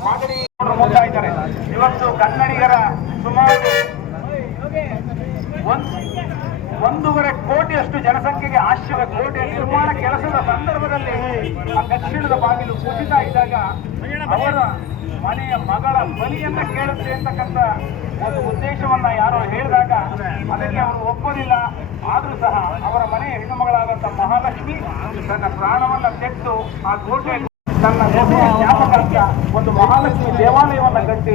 ಮಾದರಿ ಹೋಗ್ತಾ ಇದ್ದಾರೆ. ಇವತ್ತು ಕನ್ನಡಿಗರ ಸುಮಾರು ಒಂದ್- ಒಂದೂವರೆ ಕೋಟಿಯಷ್ಟು ಜನಸಂಖ್ಯೆಗೆ ಆಶ್ರಯ ಕೋಟಿ ನಿರ್ಮಾಣ ಕೆಲಸದ ಸಂದರ್ಭದಲ್ಲಿ ಆ ದಕ್ಷಿಣದ ಬಾಗಿಲು ಕುಸಿತಾ ಇದ್ದಾಗ ಅವರ ಮನೆಯ ಮಗಳ ಬಲಿಯನ್ನ ಕೇಳುತ್ತೆ ಅಂತಕ್ಕಂಥ ಒಂದು ಉದ್ದೇಶವನ್ನ ಯಾರೋ ಹೇಳಿದಾಗ ಅದಕ್ಕೆ ಅವರು ಒಪ್ಪಲಿಲ್ಲ ಆದ್ರೂ ಸಹ ಅವರ ಮನೆಯ ಹೆಣ್ಣು ಮಗಳಾದಂತ ಮಹಾಲಕ್ಷ್ಮಿ ತನ್ನ ಪ್ರಾಣವನ್ನ ತೆಗೆದು ಆ ಕೋಟೆ ತನ್ನ ಮಗುವಿನ ಜ್ಞಾಪಕಾರ್ಥ ಒಂದು ಮಹಾಲಕ್ಷ್ಮಿ ದೇವಾಲಯವನ್ನ ಕಟ್ಟಿ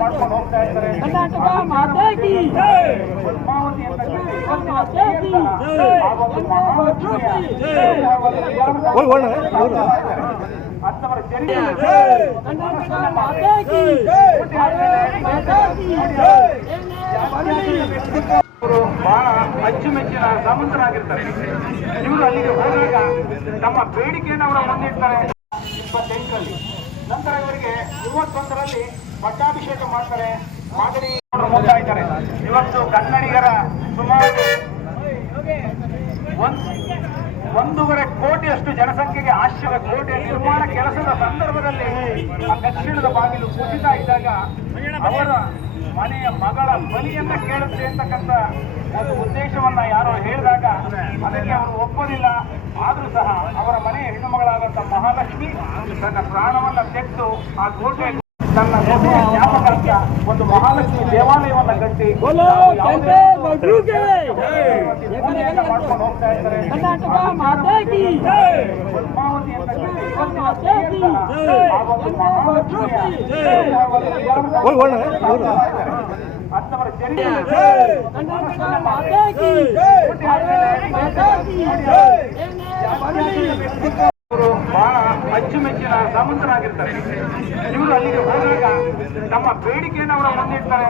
ಮಾಡ್ಕೊಂಡು ಹೋಗ್ತಾ ಇದ್ದಾರೆ ಅಂತವರ ಜನ ಅಚ್ಚುಮೆಚ್ಚಿನ ಸಾಮಂತರಾಗಿರ್ತಾರೆ. ಇವರು ಅಲ್ಲಿಗೆ ಹೋದಾಗ ತಮ್ಮ ಬೇಡಿಕೆಯನ್ನು ಅವರ ಮುಂದಿಡ್ತಾರೆ. ಇಪ್ಪತ್ತೆಂಟರಲ್ಲಿ. ನಂತರ ಇವರಿಗೆ ಮೂವತ್ತೊಂದರಲ್ಲಿ ಪಟ್ಟಾಭಿಷೇಕ ಮಾಡ್ತಾರೆ. ಮಾದರಿ ಹೋಗ್ತಾ ಇದ್ದಾರೆ. ಇವತ್ತು ಕನ್ನಡಿಗರ ಸುಮಾರು ಒಂದು ಒಂದೂವರೆ ಕೋಟಿಯಷ್ಟು ಜನಸಂಖ್ಯೆಗೆ ಆಶ್ರಯ ಕೋಟಿ ನಿರ್ಮಾಣ ಕೆಲಸದ ಸಂದರ್ಭದಲ್ಲಿ ಆ ದಕ್ಷಿಣದ ಬಾಗಿಲು ಕುಸಿತಾ ಇದ್ದಾಗ ಅವರ ಮನೆಯ ಮಗಳ ಬಲಿಯನ್ನ ಕೇಳುತ್ತೆ ಅಂತಕ್ಕಂಥ ಒಂದು ಉದ್ದೇಶವನ್ನ ಯಾರೋ ಹೇಳಿದಾಗ ಅದಕ್ಕೆ ಅವರು ಒಪ್ಪಲಿಲ್ಲ. ಆದ್ರೂ ಸಹ ಅವರ ಮನೆಯ ಹೆಣ್ಣು ಮಗಳಾದಂಥ ಮಹಾಲಕ್ಷ್ಮಿ ತನ್ನ ಪ್ರಾಣವನ್ನ ತೆಗೆದು ಆ ಕೋಟೆ ತನ್ನ ಮಗುವ ಜ್ಞಾಪಕಾರ್ಥ ಒಂದು ಮಹಾಲಕ್ಷ್ಮಿ ದೇವಾಲಯವನ್ನ ಕಟ್ಟಿ ಮಾಡ್ಕೊಂಡು ಹೋಗ್ತಾ ಇದ್ದಾರೆ. जय ಅವರು ಬಹಳ ಅಚ್ಚುಮೆಚ್ಚಿನ ಸಾಮಂತರಾಗಿರ್ತಾರೆ ಇವರು ಅಲ್ಲಿಗೆ ಹೋದಾಗ ತಮ್ಮ ಬೇಡಿಕೆಯನ್ನು ಅವರ ಮುಂದಿಡ್ತಾರೆ